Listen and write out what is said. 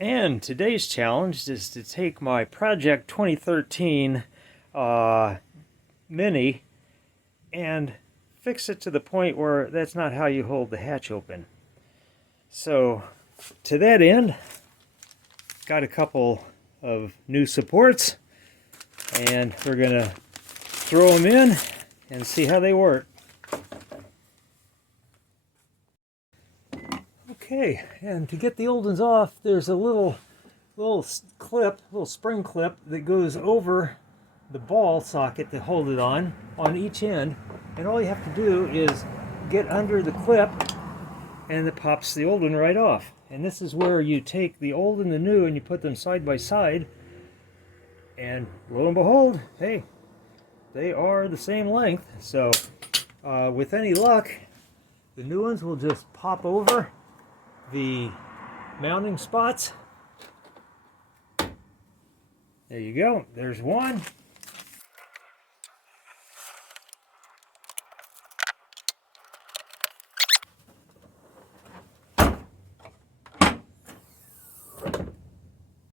And today's challenge is to take my Project 2013 Mini and fix it to the point where that's not how you hold the hatch open. So to that end, got a couple of new supports and we're gonna throw them in and see how they work. Okay, and to get the old ones off, there's a little spring clip that goes over the ball socket to hold it on each end, and all you have to do is get under the clip and it pops the old one right off. And this is where you take the old and the new and you put them side by side, and lo and behold, hey, they are the same length. So with any luck, the new ones will just pop over the mounting spots. There you go. There's one.